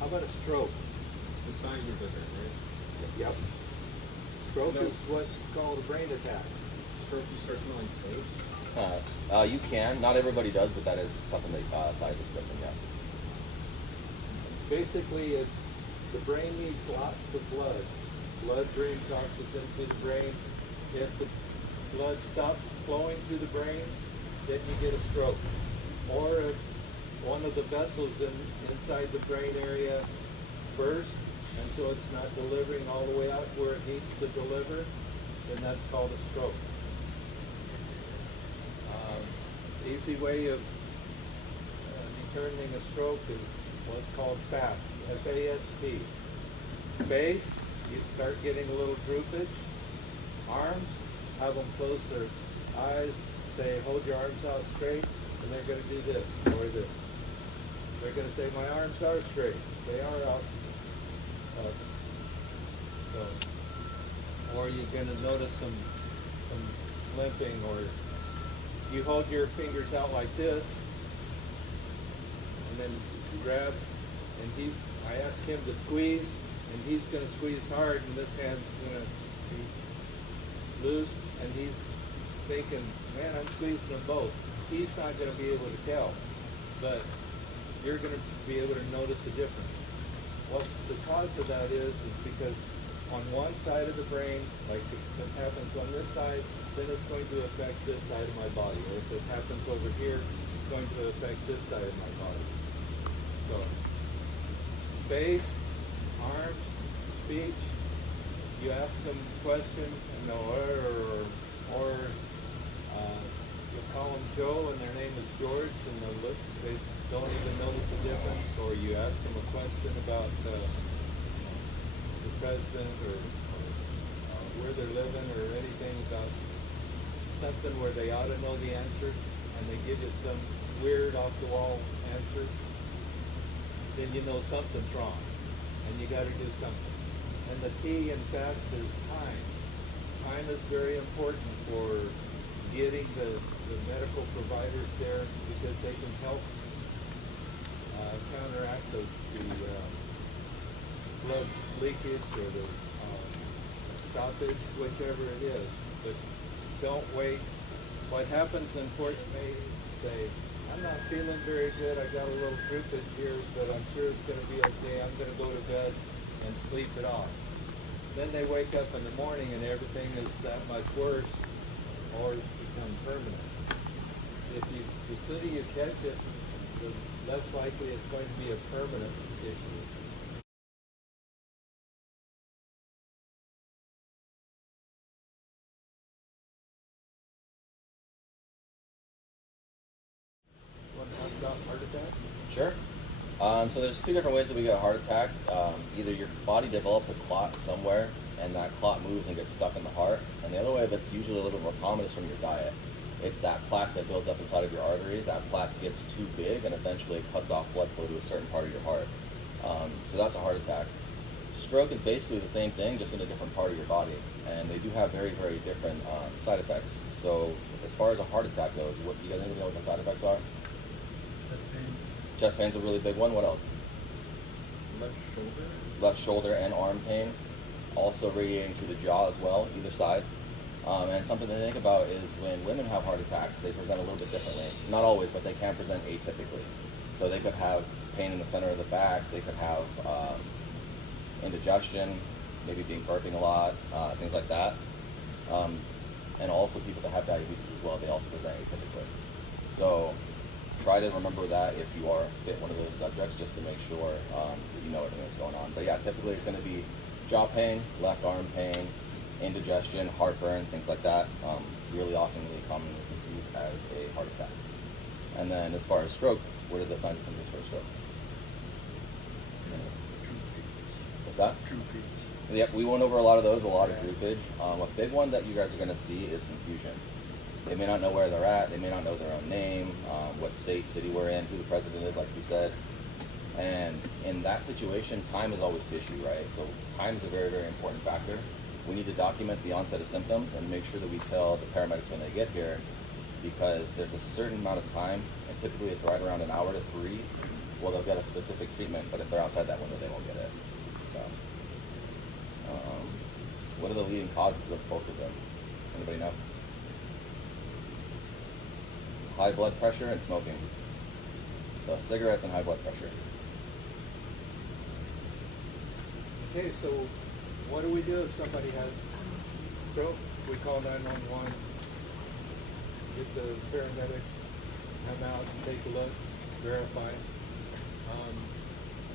How about a stroke? The signs are different, right? Yep. Stroke No. is what's called a brain attack. Stroke, you start smelling toast. You can. Not everybody does, but that is something that side of the symptom, yes. Basically, it's the brain needs lots of blood. Blood brings oxygen to the brain. If the blood stops flowing to the brain, then you get a stroke. Or if one of the vessels inside the brain area bursts, and so it's not delivering all the way out where it needs to deliver, then that's called a stroke. Easy way of determining a stroke is what's called FAST, F-A-S-T. Face, you start getting a little droopage. Arms, have them close their eyes, say hold your arms out straight, and they're going to do this or this. They're going to say my arms are straight. They are out. Or you're going to notice some limping, or you hold your fingers out like this, and then grab, and I ask him to squeeze, and he's going to squeeze hard, and this hand's going to be loose, and he's thinking, man, I'm squeezing them both. He's not going to be able to tell, but you're going to be able to notice the difference. Well, the cause of that is because on one side of the brain, like if it happens on this side, then it's going to affect this side of my body. Or if it happens over here, it's going to affect this side of my body. So, face, arms, speech, you ask them questions, and they'll, or you call them Joe, and their name is George, and they don't even notice the difference. Or you ask them a question about the president, or where they're living, or anything about something where they ought to know the answer, and they give you some weird off-the-wall answer, then you know something's wrong, and you got to do something. And the T in FAST is time. Time is very important for getting the medical providers there, because they can help counteract the blood leakage or the stoppage, whichever it is. But don't wait. What happens, unfortunately, say, I'm not feeling very good, I got a little droopage here, but I'm sure it's going to be okay, I'm going to go to bed and sleep it off. Then they wake up in the morning and everything is that much worse, or it's become permanent. The sooner you catch it, the less likely it's going to be a permanent issue. Want to talk about heart attack? Sure. So there's two different ways that we get a heart attack. Either your body develops a clot somewhere, and that clot moves and gets stuck in the heart. And the other way that's usually a little bit more common is from your diet. It's that plaque that builds up inside of your arteries. That plaque gets too big, and eventually it cuts off blood flow to a certain part of your heart. So that's a heart attack. Stroke is basically the same thing, just in a different part of your body. And they do have very, very different side effects. So as far as a heart attack goes, what you guys know what the side effects are? Chest pain. Chest pain's a really big one. What else? Left shoulder. Left shoulder and arm pain, also radiating through the jaw as well, either side. And something to think about is when women have heart attacks, they present a little bit differently. Not always, but they can present atypically. So they could have pain in the center of the back, they could have indigestion, maybe being burping a lot, things like that. And also people that have diabetes as well, they also present atypically. So try to remember that if you are fit one of those subjects, just to make sure that you know everything that's going on. But yeah, typically it's going to be jaw pain, left arm pain, indigestion, heartburn, things like that. Really often commonly confused as a heart attack. And then as far as stroke, what are the signs and symptoms for a stroke? What's that? Droopage. Yep, we went over a lot of those, a lot of droopage. A big one that you guys are going to see is confusion. They may not know where they're at, they may not know their own name, what state, city we're in, who the president is, like he said. And in that situation, time is always tissue, right? So time is a very, very important factor. We need to document the onset of symptoms and make sure that we tell the paramedics when they get here, because there's a certain amount of time, and typically it's right around an hour to 3, well, they'll get a specific treatment, but if they're outside that window, they won't get it. So, what are the leading causes of both of them? Anybody know? High blood pressure and smoking. So cigarettes and high blood pressure. Okay, so what do we do if somebody has stroke? We call 911, get the paramedic, come out and take a look, verify.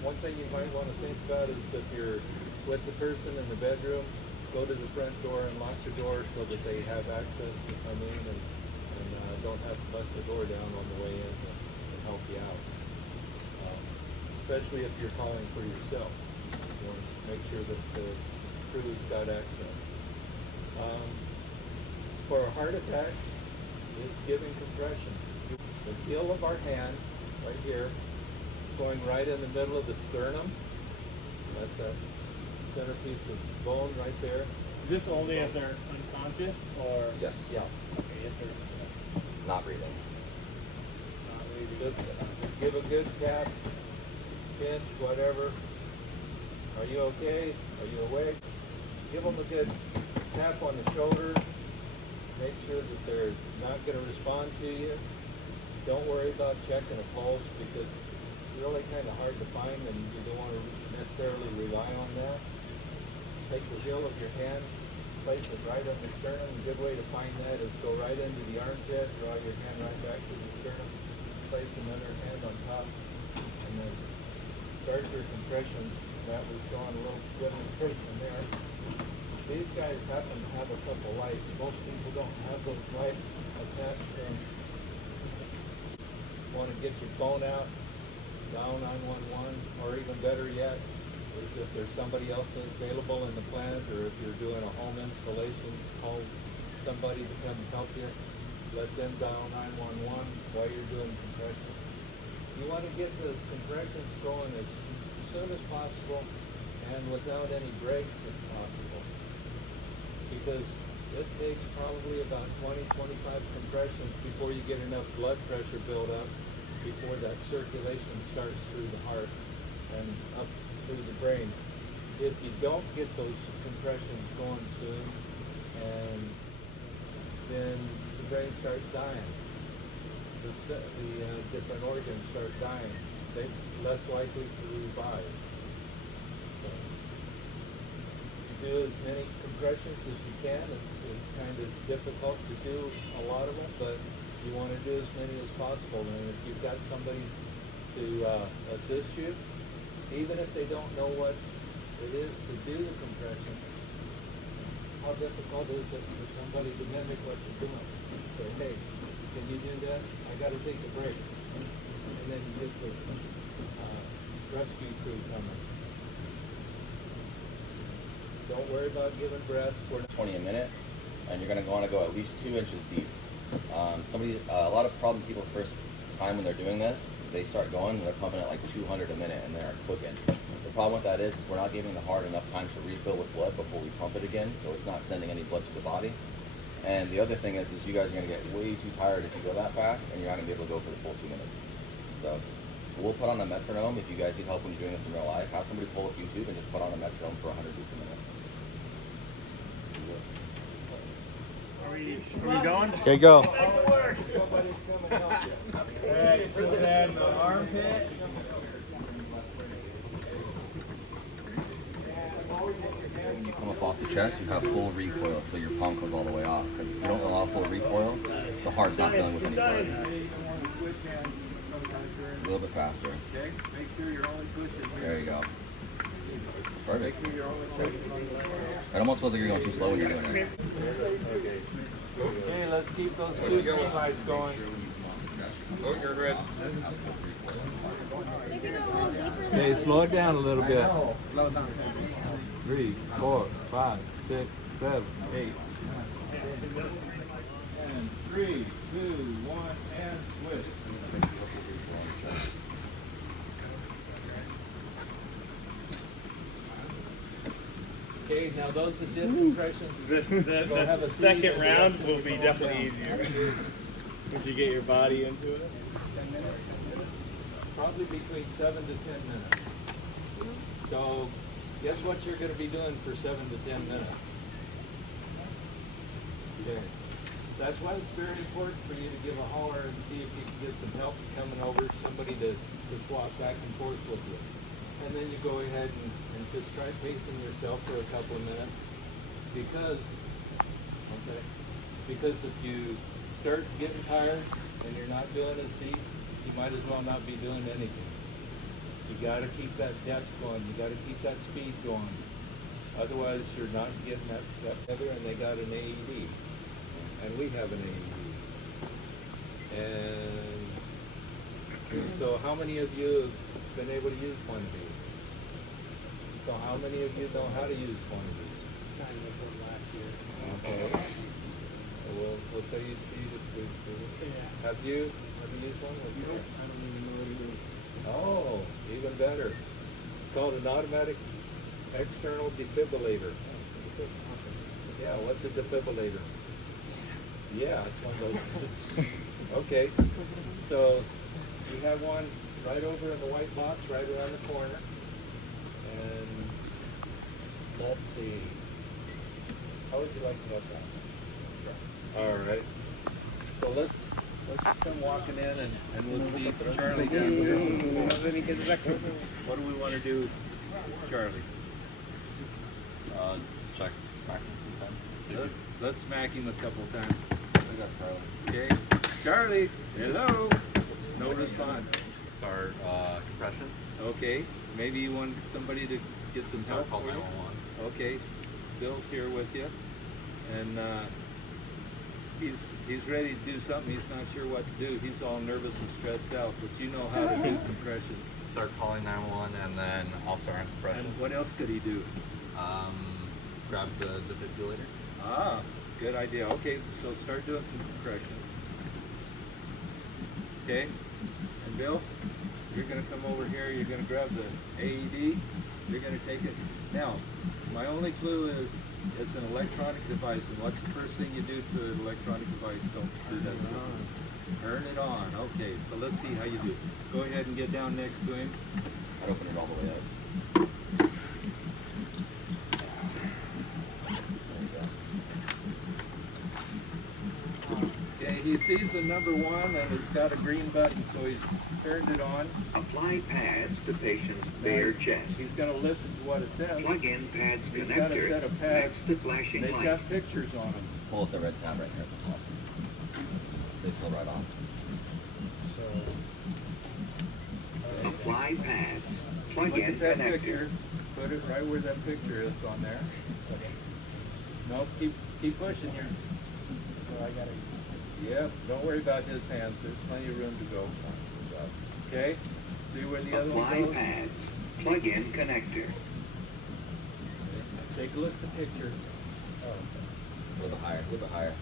One thing you might want to think about is if you're with the person in the bedroom, go to the front door and lock the door so that they have access to come in and don't have to bust the door down on the way in to help you out. Especially if you're calling for yourself. You want to make sure that the crew's got access. For a heart attack, it's giving compressions. The heel of our hand, right here, is going right in the middle of the sternum. That's a centerpiece of bone right there. Is this only if they're unconscious or? Yes. Yeah. Okay, if they're Not breathing. Just give a good tap, pinch, whatever. Are you okay? Are you awake? Give them a good tap on the shoulder. Make sure that they're not going to respond to you. Don't worry about checking a pulse because it's really kind of hard to find and you don't want to necessarily rely on that. Take the heel of your hand, place it right on the sternum. A good way to find that is go right into the armpit, draw your hand right back to the sternum, place another hand on top, and then start your compressions. That was showing a little bit of compression there. These guys happen to have a couple lights. Most people don't have those lights attached to them. Want to get your phone out, dial 911, or even better yet, is if there's somebody else available in the plant, or if you're doing a home installation, call somebody to come help you. Let them dial 911 while you're doing compression. You want to get the compressions going as soon as possible and without any breaks if possible. Because it takes probably about 20-25 compressions before you get enough blood pressure build up before that circulation starts through the heart and up through the brain. If you don't get those compressions going soon, and then the brain starts dying. The different organs start dying. They're less likely to revive. So, you do as many compressions as you can. It's kind of difficult to do a lot of them, but you want to do as many as possible. And if you've got somebody to assist you, even if they don't know what it is to do the compression, how difficult is it for somebody to mimic what you're doing? Say, hey, can you do this? I got to take a break. And then you get the rescue crew coming. Don't worry about giving breaths. 20 a minute, and you're going to want to go at least 2 inches deep. A lot of problem people's first time when they're doing this, they start going and they're pumping at like 200 a minute and they're cooking. The problem with that is we're not giving the heart enough time to refill with blood before we pump it again, so it's not sending any blood to the body. And the other thing is you guys are going to get way too tired if you go that fast, and you're not going to be able to go for the full 2 minutes. So we'll put on a metronome if you guys need help when you're doing this in real life. Have somebody pull up YouTube and just put on a metronome for 100 beats a minute. Are we going? Okay, go. Alright, so then the armpit. When you come up off the chest, you have full recoil, so your palm goes all the way off. Because if you don't allow full recoil, the heart's not filling with any blood. A little bit faster. Okay, make sure you're only pushing. There you go. It's perfect. Make sure you're only pushing. It almost feels like you're going too slow when you're doing it. Okay, let's keep those two green lights going. Oh, you're red. Okay, slow it down a little bit. 3, 4, 5, 6, 7, 8. And 3, 2, 1, and switch. Okay, now those that did compressions, The second round will be definitely easier. Once you get your body into it. probably between 7 to 10 minutes. So, guess what you're going to be doing for 7 to 10 minutes? Okay. That's why it's very important for you to give a holler and see if you can get some help coming over, somebody to swap back and forth with you. And then you go ahead and just try pacing yourself for a couple of minutes. Because if you start getting tired and you're not doing as deep, you might as well not be doing anything. You gotta keep that depth going, you gotta keep that speed going. Otherwise you're not getting that together, and they got an AED. And we have an AED. And so how many of you have been able to use one of these? So how many of you know how to use one of these? Signed up one last year. Okay. We'll say you see it. Yeah. Have you used one? Nope, I don't even know what it is. Oh, even better. It's called an automatic external defibrillator. Yeah, what's a defibrillator? Yeah, it's one of those. Okay, so you have one right over in the white box, right around the corner. And let's see. How would you like to look at that? All right. So let's come walking in and we'll see Charlie down here. What do we want to do, Charlie? Just check smack him a few times. Let's smack him a couple times. We got Charlie. Okay. Charlie, hello. No response. It's our compressions. Okay. Maybe you want somebody to get some So help call for you? 911. Okay. Bill's here with you. And he's ready to do something. He's not sure what to do. He's all nervous and stressed out, but you know how to do compressions. Start calling 911 and then I'll start on compressions. And what else could he do? Grab the defibrillator. Ah, good idea. Okay, so start doing some compressions. Okay? And Bill, you're going to come over here. You're going to grab the AED. You're going to take it. Now, my only clue is it's an electronic device. And what's the first thing you do to an electronic device? Don't do that. Turn it on. Okay, so let's see how you do. Go ahead and get down next to him. I'd open it all the way up. Okay, he sees the number 1 and it's got a green button, so he's turned it on. Apply pads to patient's bare chest. He's going to listen to what it says. Plug in pads He's got a connector set of pads. next to flashing They've light. got pictures on them. Pull at the red tab right here at the top. They pull right off. Apply pads. Plug Look in at that connector. picture. Put it right where that picture is on there. No, keep pushing here. So I gotta. Yep, don't worry about his hands. There's plenty of room to go. Okay? See where the other one Apply goes? pads. Plug in connector. Take a look at the picture. A little bit higher. A little bit higher.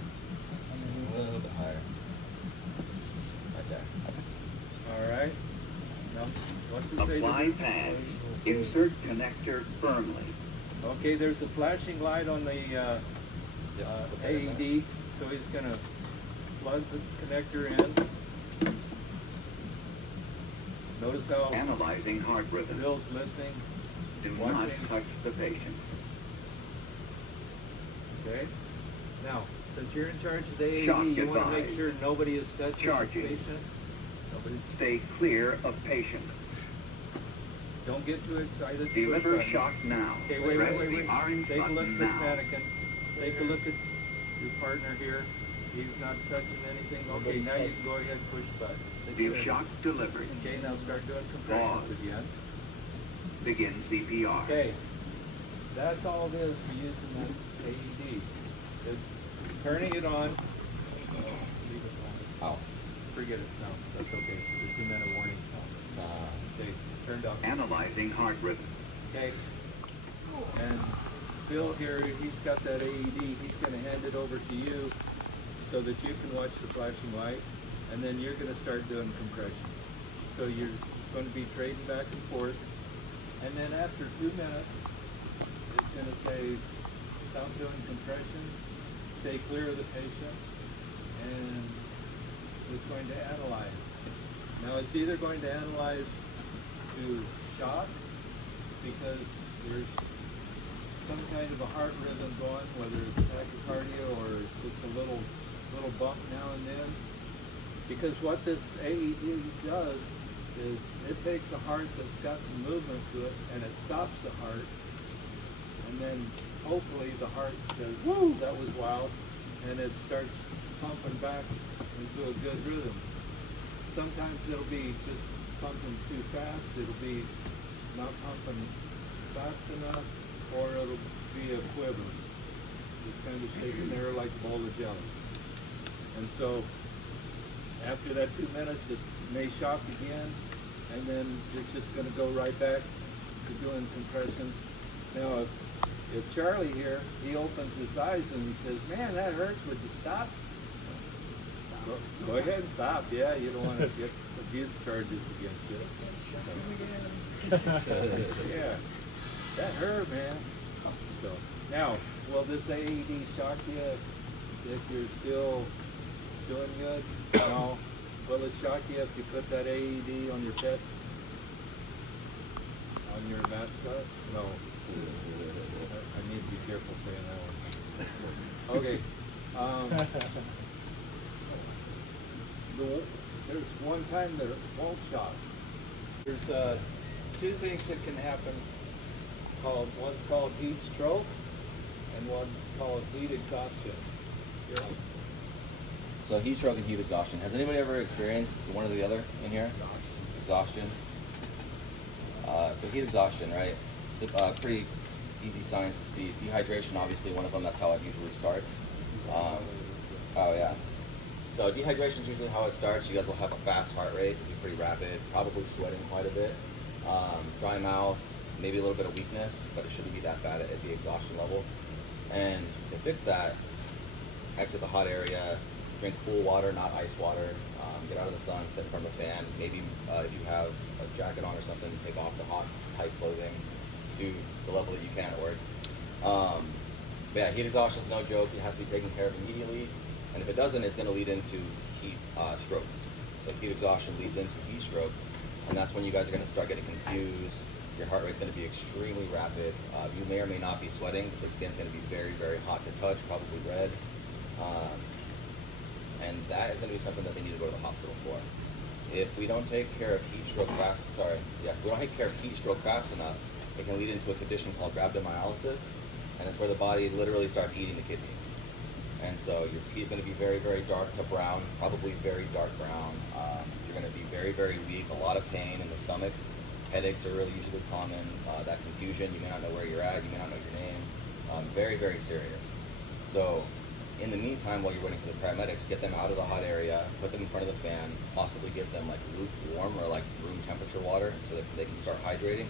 A little bit higher. Right there. All right. Now, what's it say? to Apply do? pads. Insert connector firmly. Okay, there's a flashing light on the AED, so he's going to plug the connector in. Notice how Analyzing heart rhythm. Bill's listening. Do not watching. touch the patient. Okay? Now, since you're in charge of the AED, Shock you want to make advised. sure nobody is touching Charging. the patient. Nobody's, Stay clear of patient. don't get too excited. Push Deliver button. shock now. Okay, wait. Press the orange Take a look button at the now. mannequin. Take a look at your partner here. He's not touching anything. Okay, now you can go ahead and push the button. View shock delivery. Okay, now start doing compressions Pause. again. Begin CPR. Okay, that's all it is for using the AED. It's turning it on. Ow. Forget it. No, that's okay. The 2-minute warning. Okay, turned off. Analyzing heart rhythm. Okay. And Bill here, he's got that AED. He's going to hand it over to you so that you can watch the flashing light, and then you're going to start doing compressions. So you're going to be trading back and forth, and then after 2 minutes, it's going to say, stop doing compressions, stay clear of the patient, and it's going to analyze. Now it's either going to analyze to shock because there's some kind of a heart rhythm going, whether it's tachycardia or just a little bump now and then. Because what this AED does is it takes a heart that's got some movement to it and it stops the heart, and then hopefully the heart says, "Woo, that was wild," and it starts pumping back into a good rhythm. Sometimes it'll be just pumping too fast, it'll be not pumping fast enough, or it'll be a quiver. Just kind of shaking there like a bowl of jelly. And so after that 2 minutes, it may shock again, and then it's just going to go right back to doing compressions. Now, if Charlie here, he opens his eyes and he says, "Man, that hurts, would you stop?" Go ahead and stop. Yeah, you don't want to get abuse charges against you. Yeah, that hurt, man. So now, will this AED shock you if you're still doing good? No. Will it shock you if you put that AED on your pet? On your mascot? No. I need to be careful saying that one. Okay. There's one time that it won't shock. There's two things that can happen. One's called heat stroke, and one's called heat exhaustion. So heat stroke and heat exhaustion. Has anybody ever experienced one or the other in here? Exhaustion. So heat exhaustion, right? It's, pretty easy signs to see. Dehydration, obviously one of them. That's how it usually starts. Oh yeah. So dehydration is usually how it starts. You guys will have a fast heart rate, be pretty rapid, probably sweating quite a bit, dry mouth, maybe a little bit of weakness, but it shouldn't be that bad at the exhaustion level. And to fix that, exit the hot area, drink cool water, not ice water, get out of the sun, sit in front of a fan. Maybe if you have a jacket on or something, take off the hot, tight clothing to the level that you can at work. But yeah, heat exhaustion is no joke. It has to be taken care of immediately. And if it doesn't, it's going to lead into heat stroke. So heat exhaustion leads into heat stroke, and that's when you guys are going to start getting confused. Your heart rate's going to be extremely rapid. You may or may not be sweating, but the skin's going to be very, very hot to touch, probably red. And that is going to be something that they need to go to the hospital for. If we don't take care of heat stroke we don't take care of heat stroke fast enough, it can lead into a condition called rhabdomyolysis, and it's where the body literally starts eating the kidneys. And so your pee is going to be very, very dark to brown, probably very dark brown. You're going to be very, very weak, a lot of pain in the stomach. Headaches are really usually common. That confusion, you may not know where you're at, you may not know your name. Very, very serious. So in the meantime, while you're waiting for the paramedics, get them out of the hot area, put them in front of the fan, possibly give them like lukewarm or like room temperature water so that they can start hydrating.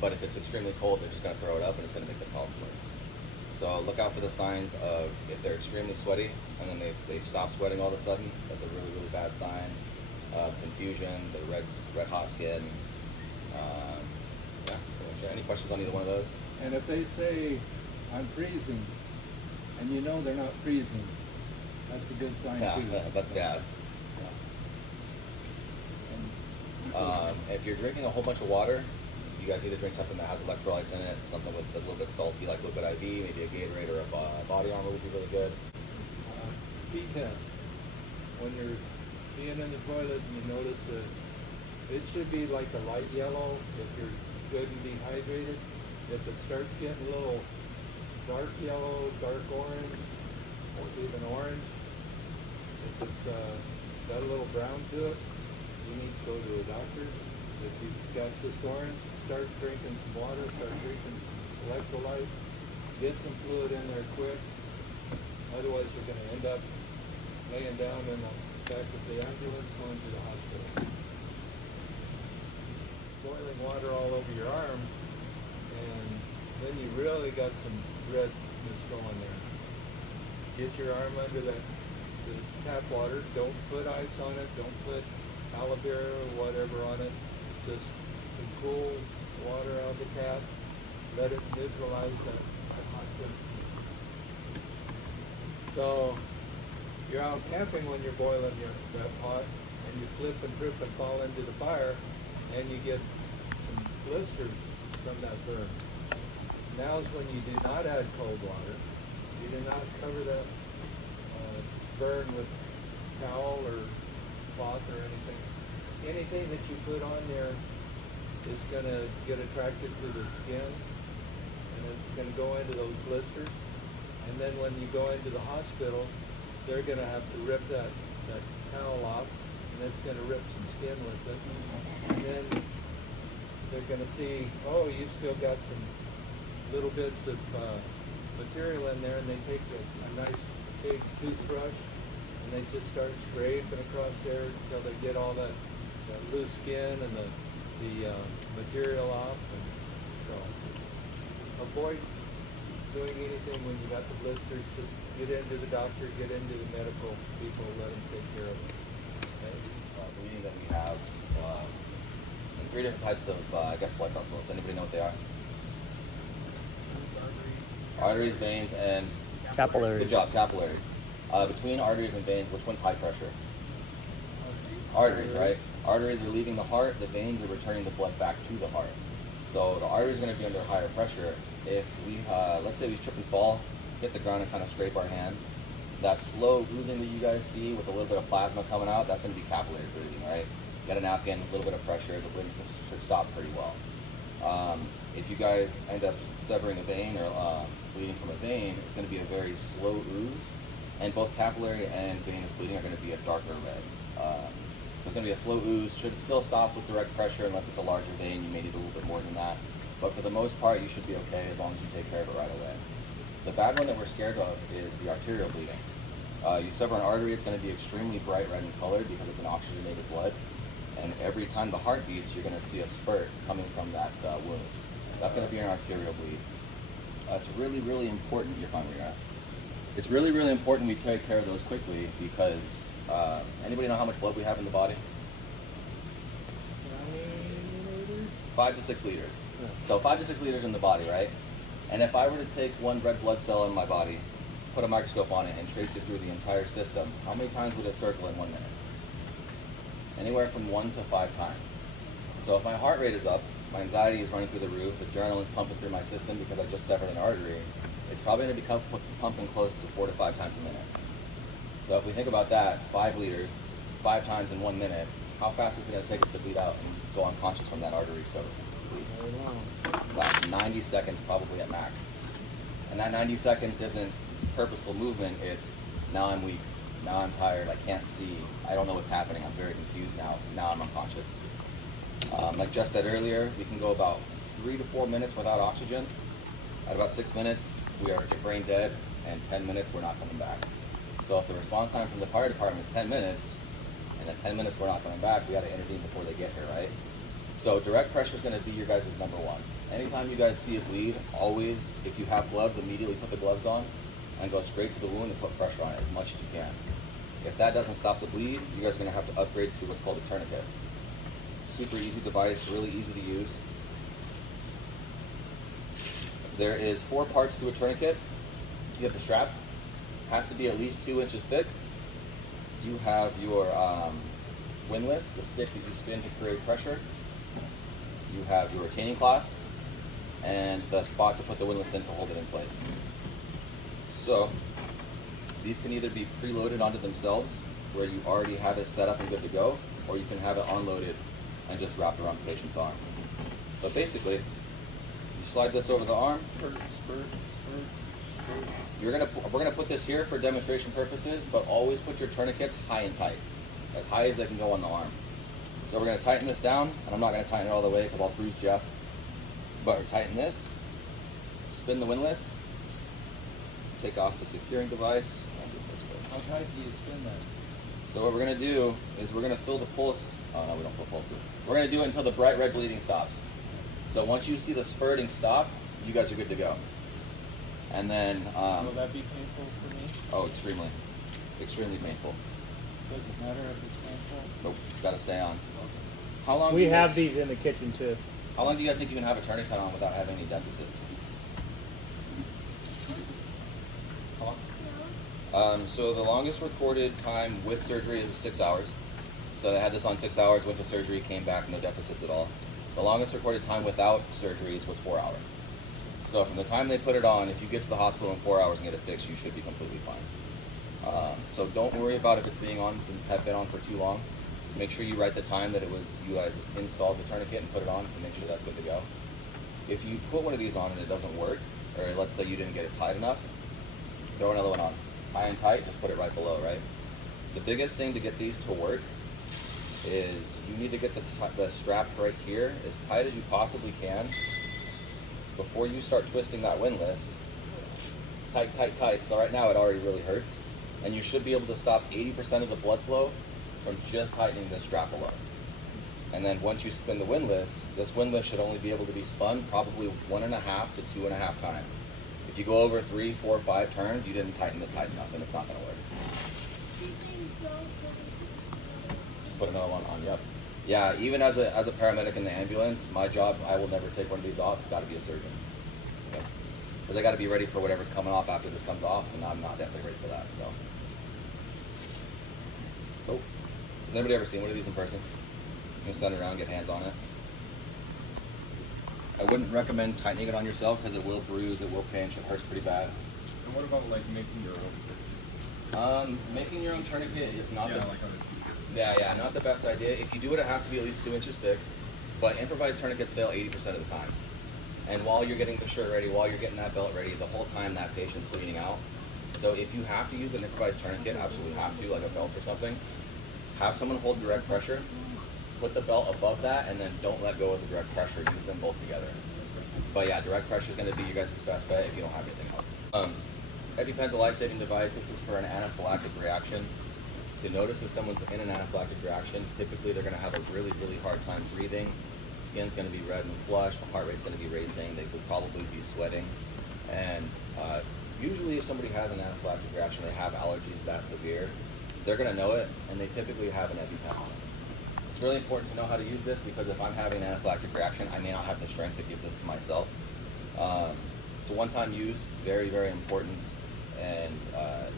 But if it's extremely cold, they're just going to throw it up and it's going to make the problem worse. So look out for the signs of if they're extremely sweaty and then they stop sweating all of a sudden. That's a really, really bad sign. Confusion, the red hot skin. Yeah, so any questions on either one of those? And if they say, "I'm freezing," and you know they're not freezing, that's a good sign Yeah, too. that's bad. If you're drinking a whole bunch of water, you guys need to drink something that has electrolytes in it, something with a little bit salty like Liquid IV, maybe a Gatorade or a Body Armor would be really good. Pee test. When you're peeing in the toilet and you notice that it should be like a light yellow if you're good and dehydrated. If it starts getting a little dark yellow, dark orange, or even orange, if it's got a little brown to it, you need to go to a doctor. If you've got just orange, start drinking some water, start drinking electrolytes, get some fluid in there quick. Otherwise, you're going to end up laying down in the back of the ambulance going to the hospital. Boiling water all over your arm, and then you really got some redness going there. Get your arm under the tap water. Don't put ice on it. Don't put aloe vera or whatever on it. Just some cool water out of the tap. Let it neutralize that hot temperature. So you're out camping when you're boiling that hot, and you slip and trip and fall into the fire, and you get some blisters from that burn. Now's when you do not add cold water. You do not cover that burn with towel or cloth or anything. Anything that you put on there is going to get attracted to the skin, and it's going to go into those blisters. And then when you go into the hospital, they're going to have to rip that towel off, and it's going to rip some skin with it. And then they're going to see, oh, you've still got some little bits of material in there, and they take a nice big toothbrush, and they just start scraping across there until they get all that loose skin and the material off. And so avoid doing anything when you got the blisters. Just get into the doctor, get into the medical people, let them take care of it. Okay? Bleeding that we have, three different types of, I guess, blood vessels. Anybody know what they are? Arteries, veins, and Capillaries. good job, capillaries. Between arteries and veins, which one's high pressure? Arteries, right? Arteries are leaving the heart. The veins are returning the blood back to the heart. So the arteries are going to be under higher pressure. If we, let's say we trip and fall, hit the ground and kind of scrape our hands, that slow oozing that you guys see with a little bit of plasma coming out, that's going to be capillary bleeding, right? Get a napkin, a little bit of pressure, the bleeding should stop pretty well. If you guys end up severing a vein or bleeding from a vein, it's going to be a very slow ooze, and both capillary and venous bleeding are going to be a darker red. So it's going to be a slow ooze, should still stop with direct pressure unless it's a larger vein, you may need a little bit more than that. But for the most part, you should be okay as long as you take care of it right away. The bad one that we're scared of is the arterial bleeding. You sever an artery, it's going to be extremely bright red in color because it's an oxygenated blood. And every time the heart beats, you're going to see a spurt coming from that wound. That's going to be an arterial bleed. It's really, really important. You're fine where you're at. It's really, really important we take care of those quickly because anybody know how much blood we have in the body? 5 to 6 liters. So 5 to 6 liters in the body, right? And if I were to take one red blood cell in my body, put a microscope on it, and trace it through the entire system, how many times would it circle in 1 minute? Anywhere from 1 to 5 times. So if my heart rate is up, my anxiety is running through the roof, adrenaline's pumping through my system because I just severed an artery, it's probably going to be pumping close to 4 to 5 times a minute. So if we think about that, 5 liters, 5 times in 1 minute, how fast is it going to take us to bleed out and go unconscious from that artery severed? About 90 seconds probably at max. And that 90 seconds isn't purposeful movement, it's now I'm weak, now I'm tired, I can't see, I don't know what's happening, I'm very confused now I'm unconscious. Like Jeff said earlier, we can go about 3 to 4 minutes without oxygen. At about 6 minutes, we are brain dead, and 10 minutes, we're not coming back. So if the response time from the fire department is 10 minutes, and at 10 minutes we're not coming back, we got to intervene before they get here, right? So direct pressure is going to be your guys' number one. Anytime you guys see a bleed, always, if you have gloves, immediately put the gloves on and go straight to the wound and put pressure on it as much as you can. If that doesn't stop the bleed, you guys are going to have to upgrade to what's called a tourniquet. Super easy device, really easy to use. There is 4 parts to a tourniquet. You have the strap, has to be at least 2 inches thick. You have your windlass, the stick that you spin to create pressure. You have your retaining clasp, and the spot to put the windlass in to hold it in place. So these can either be preloaded onto themselves, where you already have it set up and good to go, or you can have it unloaded and just wrapped around the patient's arm. But basically, you slide this over the arm. We're gonna put this here for demonstration purposes, but always put your tourniquets high and tight, as high as they can go on the arm. So we're gonna tighten this down, and I'm not gonna tighten it all the way because I'll bruise Jeff. But we're tighten this, spin the windlass, take off the securing device. How tight do you spin that? So what we're gonna do is we're gonna fill the pulse. Oh no, we don't fill pulses. We're gonna do it until the bright red bleeding stops. So once you see the spurting stop, you guys are good to go. And then, Will that be painful for me? oh, extremely painful. Does it matter if it's painful? Nope, it's got to stay on. How long? We do you have guys- these in the kitchen too. How long do you guys think you can have a tourniquet on without having any deficits? So the longest recorded time with surgery was 6 hours. So they had this on 6 hours, went to surgery, came back, no deficits at all. The longest recorded time without surgeries was 4 hours. So from the time they put it on, if you get to the hospital in 4 hours and get it fixed, you should be completely fine. So don't worry about if it's have been on for too long. Make sure you write the time that you guys installed the tourniquet and put it on to make sure that's good to go. If you put one of these on and it doesn't work, or let's say you didn't get it tight enough, throw another one on. High and tight, just put it right below, right? The biggest thing to get these to work is you need to get the strap right here as tight as you possibly can before you start twisting that windlass. Tight, tight, tight. So right now it already really hurts. And you should be able to stop 80% of the blood flow from just tightening this strap alone. And then once you spin the windlass, this windlass should only be able to be spun probably 1.5 to 2.5 times. If you go over 3, 4, 5 turns, you didn't tighten this tight enough and it's not gonna work. Just put another one on, yep. Yeah, even as a paramedic in the ambulance, my job, I will never take one of these off. It's gotta be a surgeon. Yep. Because I gotta be ready for whatever's coming off after this comes off, and I'm not definitely ready for that, so. Oh. Has anybody ever seen one of these in person? You can send it around, get hands on it. I wouldn't recommend tightening it on yourself because it will bruise, it will pinch, it hurts pretty bad. And what about like making your own? Making your own tourniquet is not Yeah, the like on a yeah, not the best idea. If you do it, it has to be at least 2 inches thick. But improvised tourniquets fail 80% of the time. And while you're getting the shirt ready, while you're getting that belt ready, the whole time that patient's bleeding out. So if you have to use an improvised tourniquet, absolutely have to, like a belt or something, have someone hold direct pressure, put the belt above that, and then don't let go of the direct pressure. Use them both together. But yeah, direct pressure is going to be your guys' best bet if you don't have anything else. EpiPen's a life-saving device. This is for an anaphylactic reaction. To notice if someone's in an anaphylactic reaction, typically they're going to have a really, really hard time breathing. Skin's going to be red and flushed. The heart rate's going to be racing. They could probably be sweating. And usually if somebody has an anaphylactic reaction, they have allergies that severe, they're going to know it, and they typically have an EpiPen on it. It's really important to know how to use this because if I'm having an anaphylactic reaction, I may not have the strength to give this to myself. It's a one-time use. It's very, very important, and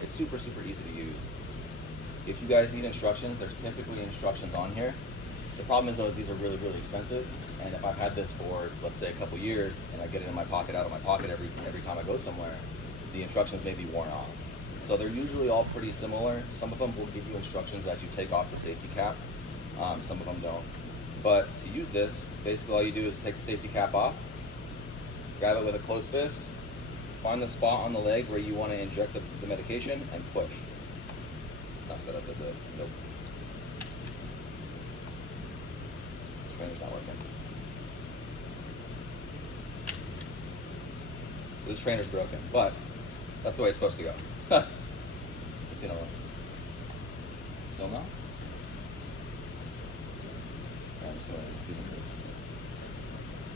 it's super, super easy to use. If you guys need instructions, there's typically instructions on here. The problem is though, these are really, really expensive, and if I've had this for, let's say, a couple years, and I get it in my pocket, out of my pocket every time I go somewhere, the instructions may be worn off. So they're usually all pretty similar. Some of them will give you instructions as you take off the safety cap. Some of them don't. But to use this, basically all you do is take the safety cap off, grab it with a closed fist, find the spot on the leg where you want to inject the medication, and push. It's not set up as a, nope. This trainer's not working. This trainer's broken, but that's the way it's supposed to go. Let's see another one. Still no? I'm just gonna use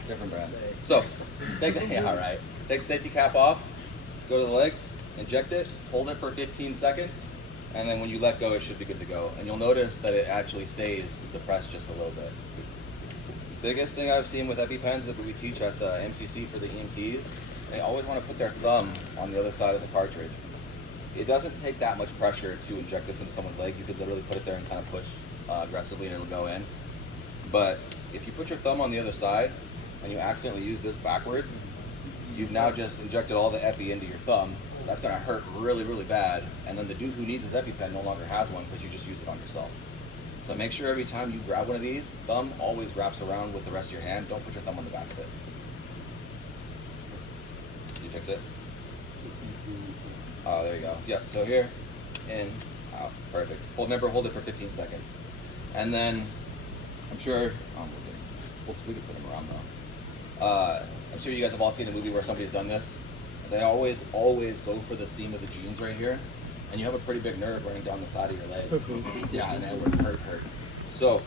different brand. So, take the, yeah, right. Take the safety cap off, go to the leg, inject it, hold it for 15 seconds, and then when you let go, it should be good to go. And you'll notice that it actually stays suppressed just a little bit. The biggest thing I've seen with EpiPens that we teach at the MCC for the EMTs, they always want to put their thumb on the other side of the cartridge. It doesn't take that much pressure to inject this into someone's leg. You could literally put it there and kind of push aggressively and it'll go in. But if you put your thumb on the other side and you accidentally use this backwards, you've now just injected all the epi into your thumb. That's going to hurt really, really bad. And then the dude who needs his EpiPen no longer has one because you just used it on yourself. So make sure every time you grab one of these, thumb always wraps around with the rest of your hand. Don't put your thumb on the back of it. Did you fix it? Oh, there you go. Yep, so here, in, out, perfect. Remember, hold it for 15 seconds. And then, I'm sure, we can spin them around though. I'm sure you guys have all seen a movie where somebody's done this. They always go for the seam of the jeans right here. And you have a pretty big nerve running down the side of your leg. Yeah, and that would hurt. So,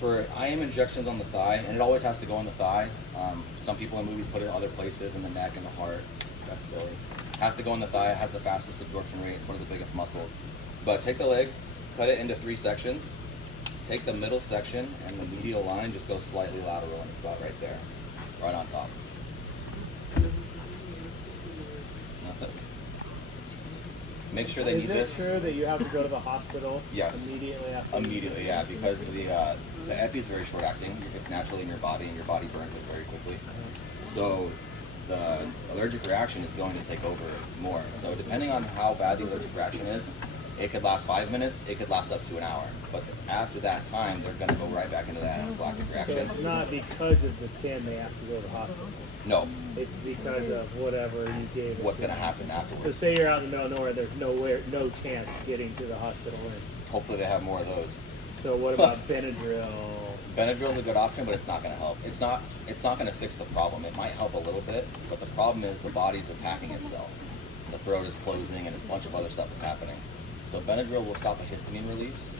for IM injections on the thigh, and it always has to go on the thigh. Some people in movies put it other places, in the neck and the heart. That's silly. It has to go on the thigh. It has the fastest absorption rate. It's one of the biggest muscles. But take the leg, cut it into 3 sections. Take the middle section and the medial line, just go slightly lateral, and it's about right there, right on top. That's it. Make sure they Is need it this. true that you have to go to the hospital Yes. immediately after? Immediately, yeah, because the epi is very short acting. It's naturally in your body, and your body burns it very quickly. So the allergic reaction is going to take over more. So depending on how bad the allergic reaction is, it could last 5 minutes. It could last up to an hour. But after that time, they're going to go right back into that anaphylactic So reaction. it's not because of the pin they have to go to the hospital. No, It's because of whatever you gave. it what's to going to them. happen So afterwards? say you're out in the middle of nowhere, there's no chance getting to the hospital. Hopefully, they have more of those. So what about Benadryl? Benadryl is a good option, but it's not going to help. It's not going to fix the problem. It might help a little bit, but the problem is the body's attacking itself. The throat is closing, and a bunch of other stuff is happening. So Benadryl will stop the histamine release,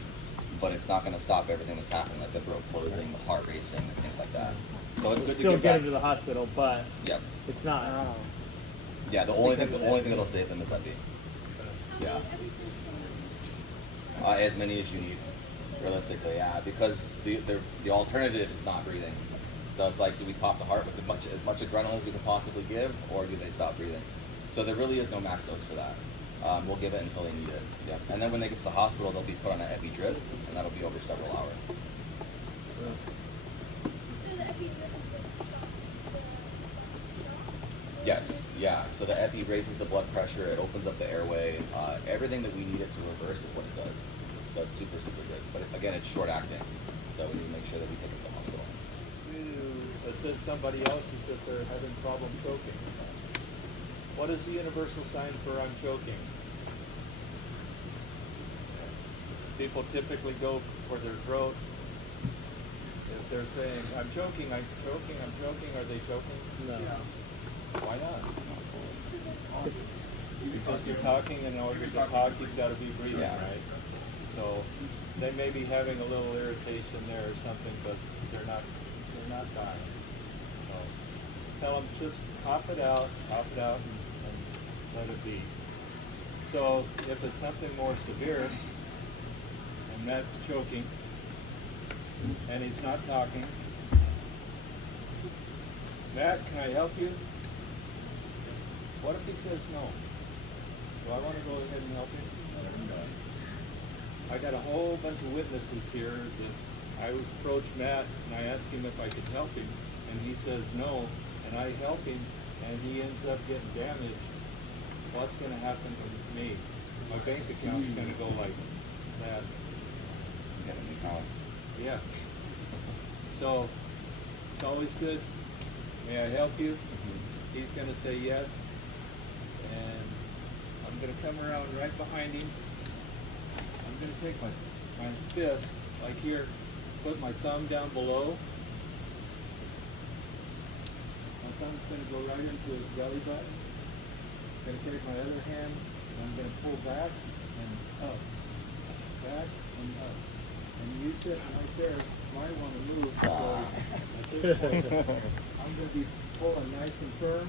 but it's not going to stop everything that's happening, like the throat closing, the heart racing, and things like that. So it's good to Still get get back. them to the hospital, but Yep. it's not. Yeah. The only thing that'll save them is epi. Yeah. As many as you need, realistically, yeah. Because the alternative is not breathing. So it's like, do we pop the heart with as much adrenaline as we can possibly give, or do they stop breathing? So there really is no max dose for that. We'll give it until they need it. Yep. And then when they get to the hospital, they'll be put on an epi drip, and that'll be over several hours. So the epidural is what stops the shock? Yes, yeah. So the epi raises the blood pressure, it opens up the airway. Everything that we need it to reverse is what it does. So it's super, super good. But again, it's short acting. So we need to make sure that we take it to the hospital. To assist somebody else if they're having problem choking. What is the universal sign for I'm choking? People typically go for their throat. If they're saying, I'm choking, I'm choking, I'm choking, are they choking? No. Why not? Because you're talking, and in order to talk, you've got to be breathing, Yeah. right? So they may be having a little irritation there or something, but they're not dying. So tell them just cough it out, and let it be. So if it's something more severe, and that's choking, and he's not talking, Matt, can I help you? What if he says no? Do I want to go ahead and help him? I got a whole bunch of witnesses here that I approach Matt and I ask him if I could help him, and he says no, and I help him, and he ends up getting damaged. What's going to happen to me? My bank account's going to go like that. Get a new house. Yeah. So it's always good. May I help you? He's going to say yes, and I'm going to come around right behind him. I'm going to take my fist, like here, put my thumb down below. My thumb's going to go right into his belly button. I'm going to take my other hand, and I'm going to pull back and up. Back and up. And you sitting right there might want to move. So at this point, I'm going to be pulling nice and firm.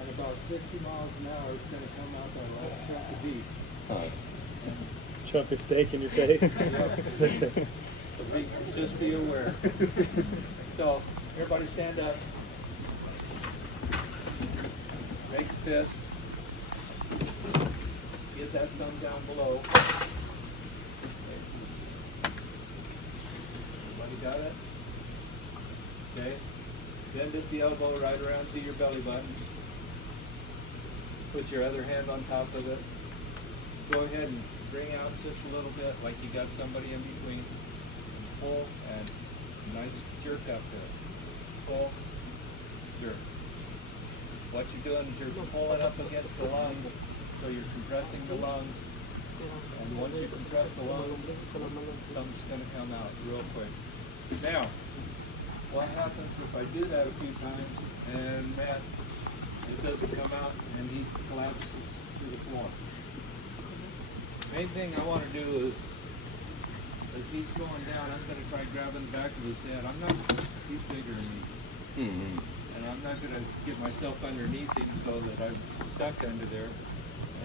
At about 60 miles an hour, it's going to come out that last chunk of beef. And Chunk of steak in your face. just be aware. So, everybody stand up. Make a fist. Get that thumb down below. Everybody got it? Okay. Bend at the elbow right around to your belly button. Put your other hand on top of it. Go ahead and bring out just a little bit like you got somebody in between. And pull and nice jerk up there. Pull, jerk. What you're doing is you're pulling up against the lungs, so you're compressing the lungs. And once you compress the lungs, something's going to come out real quick. Now, what happens if I do that a few times and Matt, it doesn't come out and he collapses to the floor? Main thing I want to do is, as he's going down, I'm going to try grabbing the back of his head. He's bigger than me. Mm-hmm. And I'm not going to get myself underneath him so that I'm stuck under there.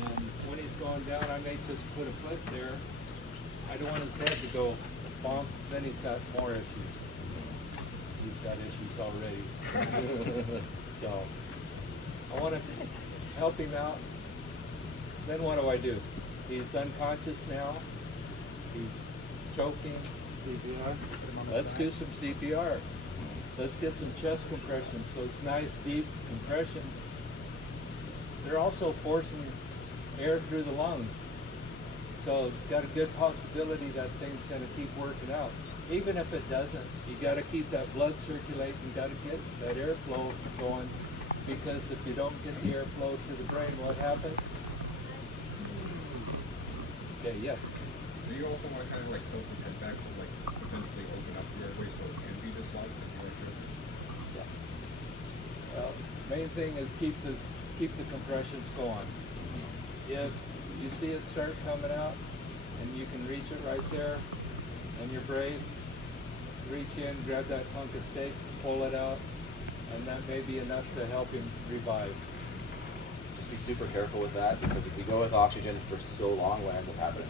And when he's going down, I may just put a foot there. I don't want his head to go bonk, then he's got more issues. He's got issues already. So, I want to help him out. Then what do I do? He's unconscious now. He's choking. CPR. Let's do some CPR. Let's get some chest compressions. Those nice deep compressions. They're also forcing air through the lungs. So got a good possibility that thing's going to keep working out. Even if it doesn't, you got to keep that blood circulating. You got to get that airflow going, because if you don't get the airflow to the brain, what happens? Okay, yes. Do you also want to kind of like tilt his head back to like potentially open up the airway so it can be dislodged? Main thing is keep the compressions going. If you see it start coming out and you can reach it right there and you're brave, reach in, grab that hunk of steak, pull it out, and that may be enough to help him revive. Just be super careful with that, because if we go with oxygen for so long, what ends up happening?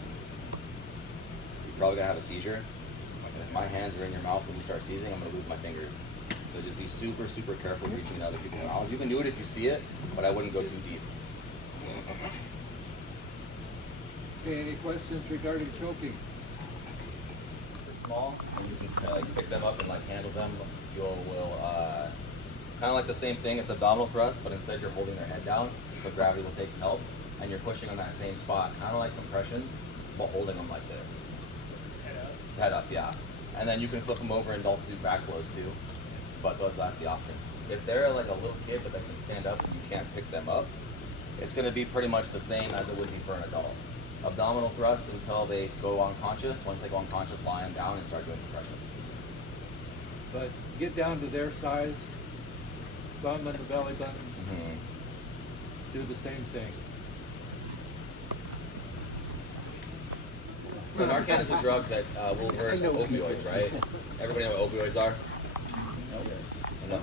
You're probably gonna have a seizure. And if my hands are in your mouth when you start seizing, I'm gonna lose my fingers. So just be super, super careful reaching into other people's mouths. You can do it if you see it, but I wouldn't go too deep. Okay, any questions regarding choking? They're small, and you can pick them up and like handle them. Will kind of like the same thing. It's abdominal thrust, but instead you're holding their head down, so gravity will take help, and you're pushing on that same spot, kind of like compressions, but holding them like this. Head up, yeah. And then you can flip them over and also do back blows too, but that's the option. If they're like a little kid but they can stand up and you can't pick them up, it's going to be pretty much the same as it would be for an adult. Abdominal thrusts until they go unconscious. Once they go unconscious, lie them down and start doing compressions. But get down to their size, thumb in the belly button, do the same thing. So Narcan is a drug that will reverse opioids, right? Everybody know what opioids are? No.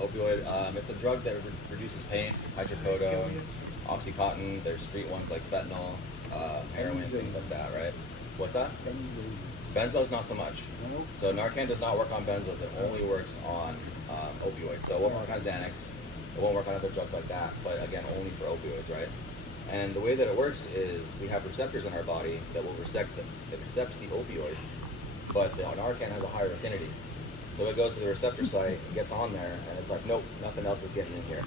Opioid. It's a drug that reduces pain. Hydrocodone, OxyContin. There's street ones like fentanyl, heroin, things like that, right? What's that? Benzos, not so much. So Narcan does not work on benzos. It only works on opioids. So it won't work on Xanax. It won't work on other drugs like that. But again, only for opioids, right? And the way that it works is we have receptors in our body that will accept the opioids, but the Narcan has a higher affinity. So it goes to the receptor site, gets on there, and it's like, nope, nothing else is getting in here.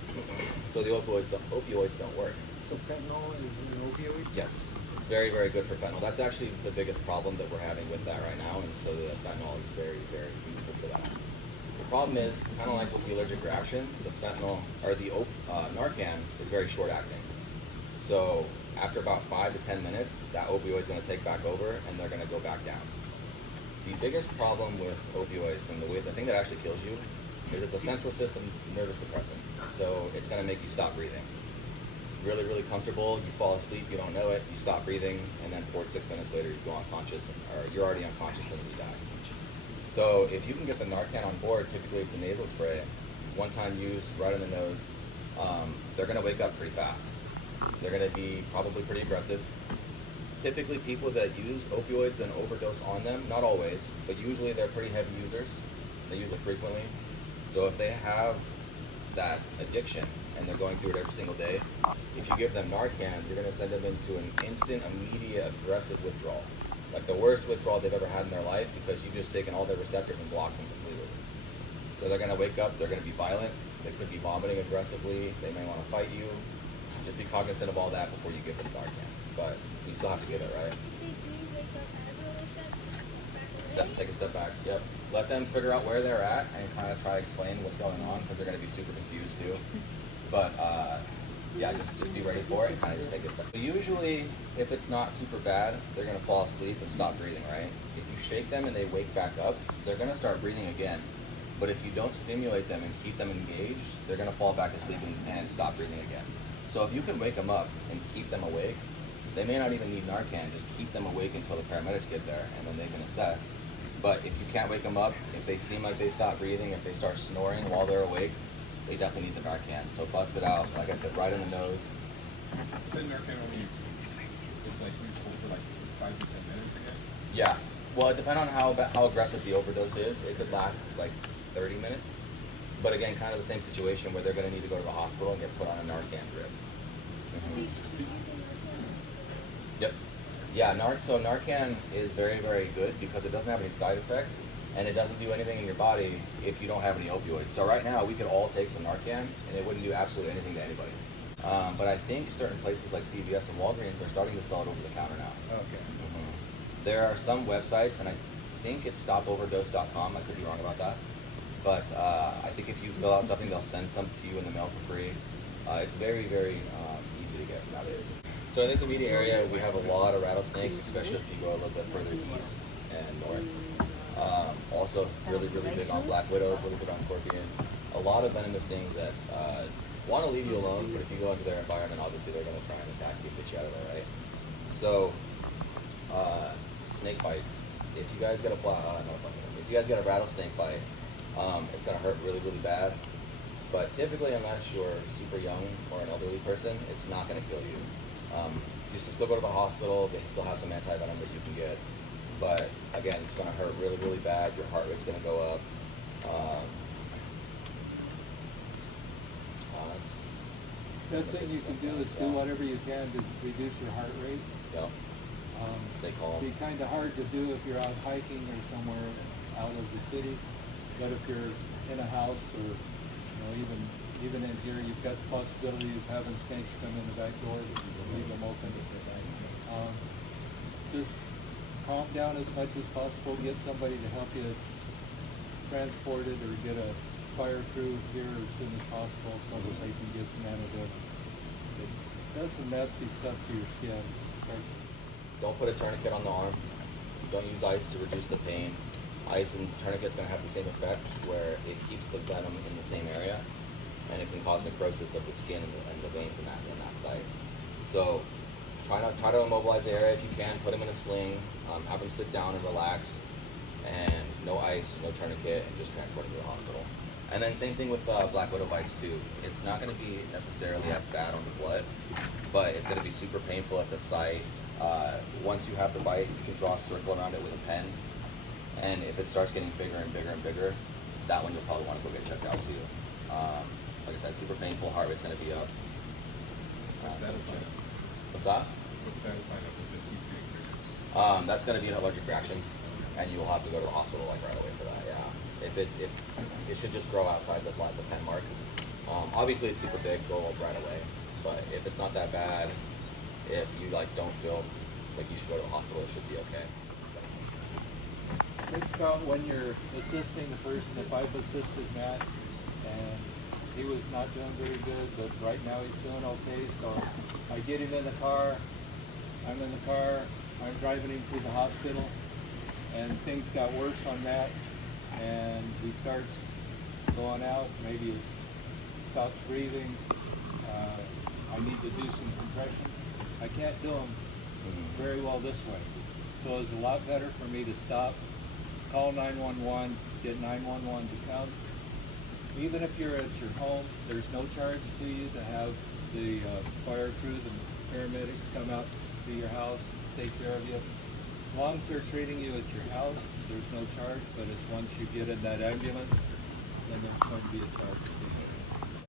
So the opioids don't work. So fentanyl is an opioid? Yes, it's very, very good for fentanyl. That's actually the biggest problem that we're having with that right now, and so the fentanyl is very, very useful for that. The problem is, kind of like with the allergic reaction, the fentanyl, or the Narcan is very short acting. So after about 5 to 10 minutes, that opioid's going to take back over, and they're going to go back down. The biggest problem with opioids, and the thing that actually kills you, is it's a central system nervous depressant. So it's going to make you stop breathing. Really, really comfortable. You fall asleep, you don't know it. You stop breathing, and then 4 to 6 minutes later, you go unconscious, or you're already unconscious, and then you die. So if you can get the Narcan on board, typically it's a nasal spray, one time use right in the nose, they're going to wake up pretty fast. They're going to be probably pretty aggressive. Typically people that use opioids then overdose on them, not always, but usually they're pretty heavy users. They use it frequently. So if they have that addiction and they're going through it every single day, if you give them Narcan, you're going to send them into an instant, immediate, aggressive withdrawal. Like the worst withdrawal they've ever had in their life, because you've just taken all their receptors and blocked them completely. So they're going to wake up, they're going to be violent, they could be vomiting aggressively, they may want to fight you. Just be cognizant of all that before you give them Narcan. But you still have to give it, right? If they do wake up ever like that, just step back away. Take a step back. Yep. Let them figure out where they're at and kind of try to explain what's going on, because they're going to be super confused too. But yeah, just be ready for it and kind of just take it. But usually, if it's not super bad, they're going to fall asleep and stop breathing, right? If you shake them and they wake back up, they're going to start breathing again. But if you don't stimulate them and keep them engaged, they're going to fall back asleep and stop breathing again. So if you can wake them up and keep them awake, they may not even need Narcan, just keep them awake until the paramedics get there, and then they can assess. But if you can't wake them up, if they seem like they stop breathing, if they start snoring while they're awake, they definitely need the Narcan. So bust it out, like I said, right in the nose. So Narcan only is like useful for like 5 to 10 minutes again? Yeah, well, it depends on how aggressive the overdose is. It could last like 30 minutes. But again, kind of the same situation where they're going to need to go to the hospital and get put on a Narcan drip. So you just keep using Narcan? Yep. Yeah, so Narcan is very, very good because it doesn't have any side effects and it doesn't do anything in your body if you don't have any opioids. So right now we could all take some Narcan and it wouldn't do absolutely anything to anybody. But I think certain places like CVS and Walgreens, they're starting to sell it over the counter now. Okay. There are some websites, and I think it's stopoverdose.com. I could be wrong about that. But I think if you fill out something, they'll send some to you in the mail for free. It's very, very easy to get nowadays. So in this immediate area, we have a lot of rattlesnakes, especially if you go a little bit further east and north. Also, really, really big on black widows, really big on scorpions. A lot of venomous things that want to leave you alone, but if you go into their environment, obviously they're going to try and attack you, get you out of there, right? So, snake bites. If you guys get if you guys get a rattlesnake bite, it's going to hurt really, really bad. But typically, unless you're super young or an elderly person, it's not going to kill you. You should still go to the hospital. They still have some anti-venom that you can get. But again, it's going to hurt really, really bad. Your heart rate's going to go up. Best thing you can do is do whatever you can to reduce your heart rate. Yep. Stay calm. It'd be kind of hard to do if you're out hiking or somewhere out of the city. But if you're in a house or even in here, you've got the possibility of having snakes come in the back door. You can leave them open. Just calm down as much as possible. Get somebody to help you transport it or get a fire crew here as soon as possible so that they can get some antidote. It does some nasty stuff to your skin. Don't put a tourniquet on the arm. Don't use ice to reduce the pain. Ice and tourniquet's going to have the same effect where it keeps the venom in the same area and it can cause necrosis of the skin and the veins in that site. So try to immobilize the area if you can. Put them in a sling. Have them sit down and relax. And no ice, no tourniquet, and just transport them to the hospital. And then same thing with black widow bites too. It's not going to be necessarily as bad on the blood, but it's going to be super painful at the site. Once you have the bite, you can draw a circle around it with a pen. And if it starts getting bigger and bigger and bigger, that one you'll probably want to go get checked out too. Like I said, super painful, heart rate's going to be up. What's that a sign of? What's that? What's that a sign of? It just keeps getting bigger. That's going to be an allergic reaction, and you'll have to go to the hospital like right away for that. Yeah. If it should just grow outside the pen mark. Obviously it's super big, go right away. But if it's not that bad, if you don't feel like you should go to the hospital, it should be okay. Think about when you're assisting the person. If I've assisted Matt and he was not doing very good, but right now he's doing okay, so I get him in the car, I'm in the car, I'm driving him to the hospital, and things got worse on Matt, and he starts going out, maybe he stops breathing, I need to do some compression. I can't do them very well this way. So it's a lot better for me to stop, call 911, get 911 to come. Even if you're at your home, there's no charge to you to have the fire crew, the paramedics come out to your house, take care of you. As long as they're treating you at your house, there's no charge, but it's once you get in that ambulance, then there's going to be a charge.